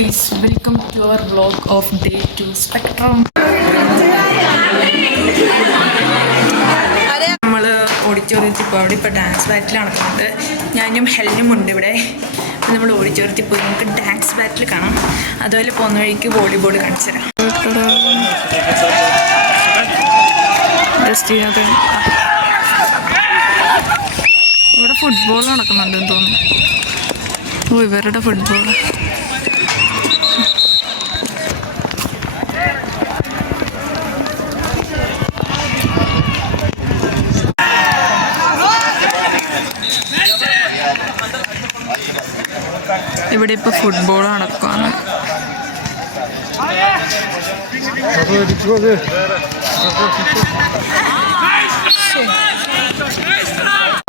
guys, welcome to our vlog of day 2 Spectrum. നമ്മൾ ഓഡിറ്റോറിയത്തിൽ ഇപ്പോൾ അവിടെ ഇപ്പോൾ ഡാൻസ് ബാറ്റിൽ നടക്കുന്നുണ്ട്. ഞാനും ഹെല്ലും ഉണ്ട് ഇവിടെ. അപ്പോൾ നമ്മൾ ഓഡിറ്റോറിയത്തിൽ പോയി നമുക്ക് ഡാൻസ് ബാറ്റിൽ കാണാം. അതുപോലെ പോകുന്ന വഴിക്ക് വോളിബോൾ കാണിച്ചു തരാം. ഇവിടെ ഫുട്ബോൾ നടക്കുന്നുണ്ടെന്ന് തോന്നുന്നു. ഓ, ഇവരുടെ ഫുട്ബോൾ. ഇവിടെ ഇപ്പോൾ ഫുട്ബോൾ നടക്കുകയാണ്.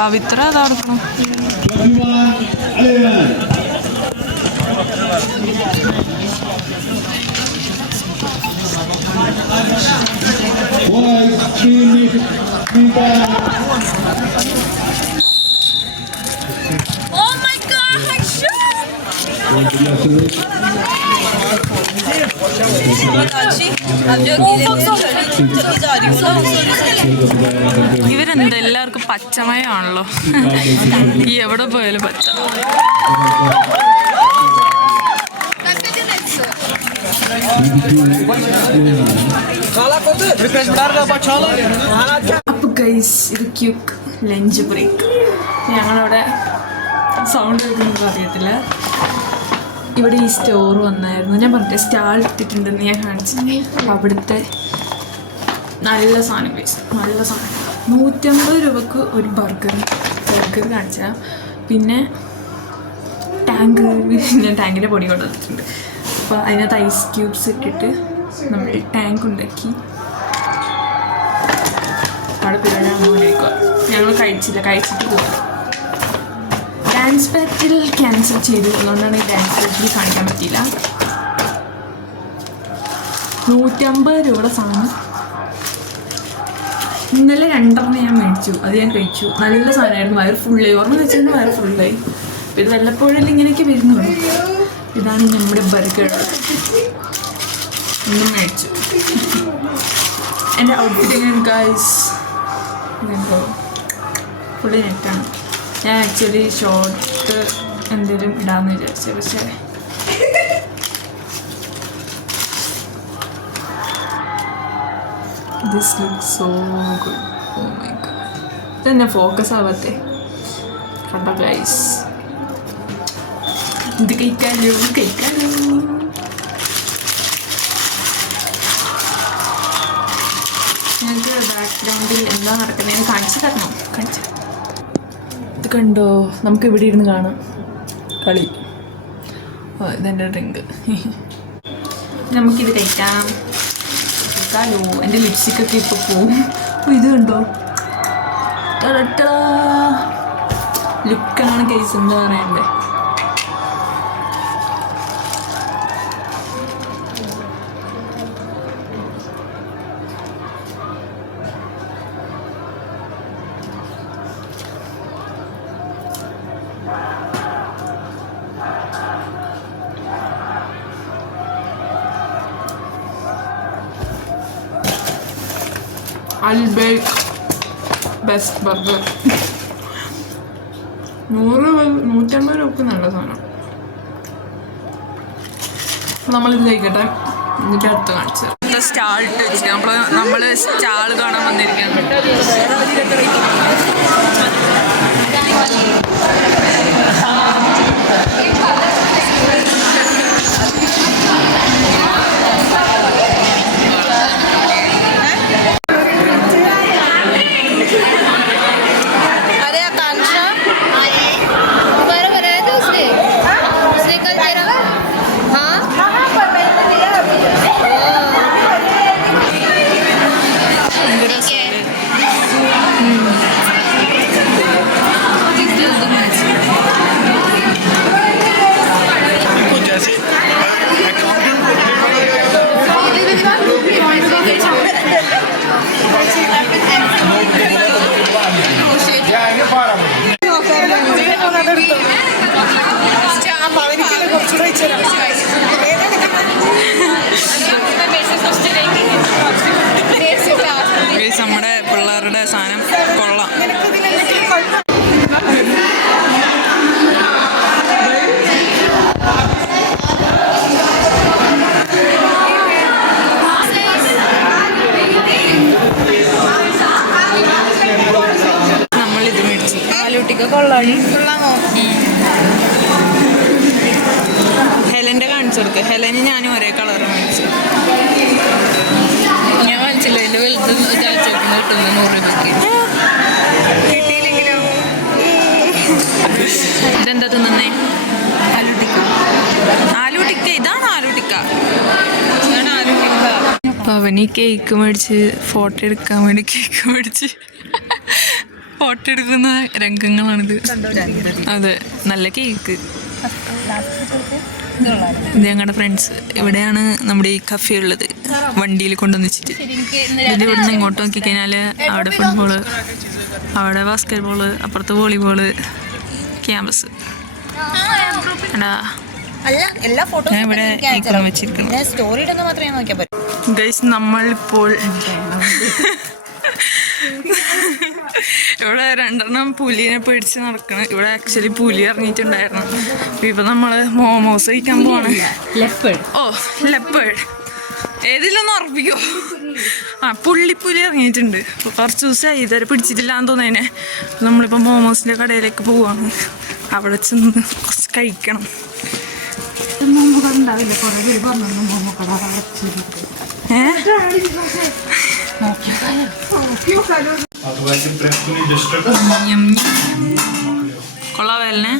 പവിത്ര അതാ നടക്കണം. ഇവരെന്താ എല്ലാവർക്കും പച്ചമയമാണല്ലോ. ഈ എവിടെ പോയാലും പച്ച. അപ്പൊ ഗൈസ്, ഇത് ക്യൂക്ക് ലഞ്ച് ബ്രേക്ക്. ഞങ്ങളവിടെ സൗണ്ട് കേൾക്കുന്നത് അറിയത്തില്ല. ഇവിടെ ഈ സ്റ്റോർ വന്നായിരുന്നു. ഞാൻ പറഞ്ഞിട്ട് സ്റ്റാൾ ഇട്ടിട്ടുണ്ടെന്ന് ഞാൻ കാണിച്ചു. അപ്പോൾ അവിടുത്തെ നല്ല സാധനം ഗൈസ്, നല്ല സാധനം. 150 രൂപക്ക് ഒരു ബർഗർ കാണിച്ചാൽ. പിന്നെ ഞാൻ ടാങ്കിൻ്റെ പൊടി കൊണ്ടുവന്നിട്ടുണ്ട്. അപ്പോൾ അതിനകത്ത് ഐസ് ക്യൂബ്സ് ഇട്ടിട്ട് നമ്മൾ ടാങ്ക് ഉണ്ടാക്കി അവിടെ പിള്ളേരാകുമ്പോഴേക്കുക. ഞങ്ങൾ കഴിച്ചിട്ട് പോകാം. ഡാൻസ് ബാറ്റിൽ ക്യാൻസൽ ചെയ്തു. അതുകൊണ്ടാണ് ഈ ഡാൻസ് ബാറ്റിൽ കാണിക്കാൻ പറ്റിയില്ല. 150 രൂപയുടെ സാധനം. ഇന്നലെ 2 ഞാൻ മേടിച്ചു. അത് ഞാൻ കഴിച്ചു. നല്ല സാധനമായിരുന്നു. വയറ് ഫുള്ളായി. ഓർമ്മ വെച്ചിട്ട് വയറ് ഫുള്ളായി. അപ്പോൾ ഇത് വല്ലപ്പോഴും ഇങ്ങനെയൊക്കെ വരുന്നുള്ളൂ. ഇതാണ് നമ്മുടെ ബർഗർ. ഒന്നും മേടിച്ചു. എൻ്റെ ഔട്ട്ഫിറ്റ് എങ്ങനെ ഗൈസ്? ഫുള്ള് നെറ്റാണ്. ഞാൻ ആക്ച്വലി ഷോർട്ട് എന്തെങ്കിലും ഇടാമെന്ന് വിചാരിച്ചു. പക്ഷേ this look so good. Oh my god, ഇതെന്നെ ഫോക്കസ് ആവാത്തെ. കണ്ടോ ഗൈസ്? ഇത് കഴിക്കാലോ. ഞങ്ങൾക്ക് ബാക്ക്ഗ്രൗണ്ടിൽ എന്താ നടക്കുന്നതെന്ന് കാണിച്ചു തരണോ? കാണിച്ചു. ഇത് കണ്ടോ? നമുക്ക് ഇവിടെ ഇരുന്ന് കാണാം കളി. ഓ, ഇതെൻ്റെ ഡ്രിങ്ക്. നമുക്കിത് കഴിക്കാലോ. എൻ്റെ ലിപ്സ്റ്റിക്കൊക്കെ ഇപ്പോൾ പോവും. ഇത് കണ്ടോ? ലുക്കാണ് കേസ്. എന്താ പറയണ്ടേ? Al Baik best burger. 150 രൂപ നല്ല സാധനം. നമ്മളിത് കഴിക്കട്ടെ, എന്നിട്ട് അടുത്ത് കാണിച്ചത്. സ്റ്റാൾ ഇട്ട് വെച്ച് നമ്മൾ സ്റ്റാൾ കാണാൻ വന്നിരിക്കുകയാണ്. ഹെലന്റെ കാണിച്ചു കൊടുക്കുക. ഹെലന് ഞാനും ഒരേ കളർ മേടിച്ചു. ഞാൻ മനസ്സില്ല എൻ്റെ വലുത് കിട്ടുന്ന 100 രൂപയ്ക്ക്. കിട്ടിയില്ലെങ്കിലോ? ഇതെന്താ തിന്നേ? ആലു ടിക്ക. ഇതാണ് ആലു ടിക്ക. അപ്പൊ അവന് കേക്ക് മേടിച്ച് ഫോട്ടോ എടുക്കാൻ വേണ്ടി കേക്ക് മേടിച്ച് ഫോട്ടോ എടുക്കുന്ന രംഗങ്ങളാണിത്. അതെ, നല്ല കേക്ക്. ഇത് ഞങ്ങളുടെ ഫ്രണ്ട്സ്. ഇവിടെയാണ് നമ്മുടെ ഈ കഫേ ഉള്ളത്. വണ്ടിയിൽ കൊണ്ടുവന്നിച്ചിട്ട് ഇതിൻ്റെ ഇവിടെ നിന്ന് ഇങ്ങോട്ട് നോക്കിക്കഴിഞ്ഞാൽ അവിടെ ഫുട്ബോള്, അവിടെ ബാസ്കറ്റ് ബോള്, അപ്പുറത്ത് വോളിബോള്, ക്യാമ്പസ്. ഞാൻ ഇവിടെ വെച്ചിരിക്കണം. ഗൈസ്, നമ്മളിപ്പോൾ ഇവിടെ 2 പുലിനെ പേടിച്ച് നടക്കണം. ഇവിടെ ആക്ച്വലി പുലി ഇറങ്ങിയിട്ടുണ്ടായിരുന്നു. ഇപ്പൊ നമ്മള് മോമോസ് കഴിക്കാൻ പോവാണ്. ഓ, ലെപ്പേർഡ് ഏതിലൊന്നും ഉറപ്പിക്കോ? പുള്ളിപ്പുലി ഇറങ്ങിയിട്ടുണ്ട്. അപ്പോൾ കുറച്ച് ദിവസമായി ഇതുവരെ പിടിച്ചിട്ടില്ലാന്ന് തോന്നേനെ. നമ്മളിപ്പോൾ മോമോസിൻ്റെ കടയിലേക്ക് പോവാണ്. അവിടെ ചെന്ന് കുറച്ച് കഴിക്കണം. കൊള്ളാവല്ലേ?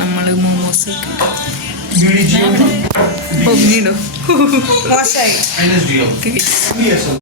നമ്മള് മോമോസ് പൊങ്ങിടോ.